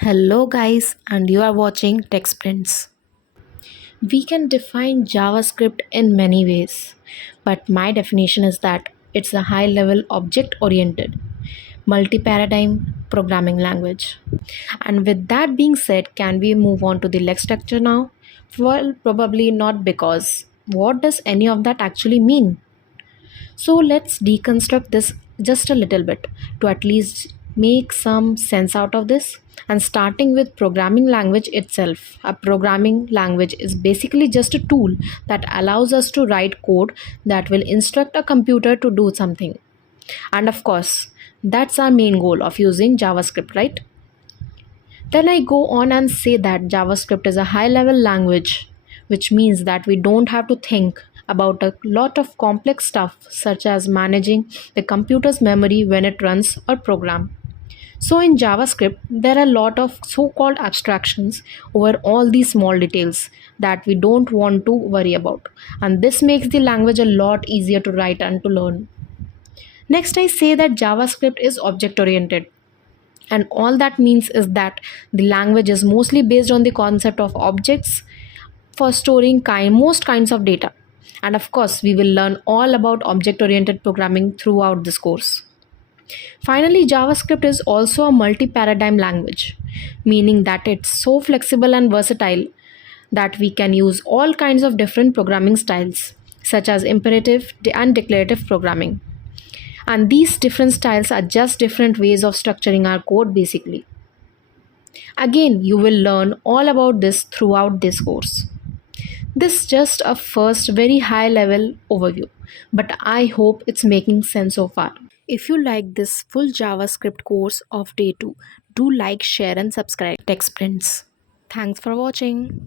Hello, guys, and you are watching Tech Sprints. We can define JavaScript in many ways, but my definition is that it's a high level object oriented, multi paradigm programming language. And with that being said, can we move on to the leg structure now? Well, probably not, because what does any of that actually mean? So let's deconstruct this just a little bit to at least make some sense out of this. And starting with programming language itself, a programming language is basically just a tool that allows us to write code that will instruct a computer to do something. And of course, that's our main goal of using JavaScript, right? Then I go on and say that JavaScript is a high level language, which means that we don't have to think about a lot of complex stuff such as managing the computer's memory when it runs a program. So in JavaScript, there are a lot of so-called abstractions over all these small details that we don't want to worry about. And this makes the language a lot easier to write and to learn. Next, I say that JavaScript is object oriented, and all that means is that the language is mostly based on the concept of objects for storing most kinds of data. And of course, we will learn all about object oriented programming throughout this course. Finally, JavaScript is also a multi paradigm language, meaning that it's so flexible and versatile that we can use all kinds of different programming styles, such as imperative and declarative programming. And these different styles are just different ways of structuring our code basically. Again, you will learn all about this throughout this course. This is just a first very high level overview, but I hope it's making sense so far. If you like this full JavaScript course of day 2, do like, share and subscribe Tech Sprints. Thanks for watching.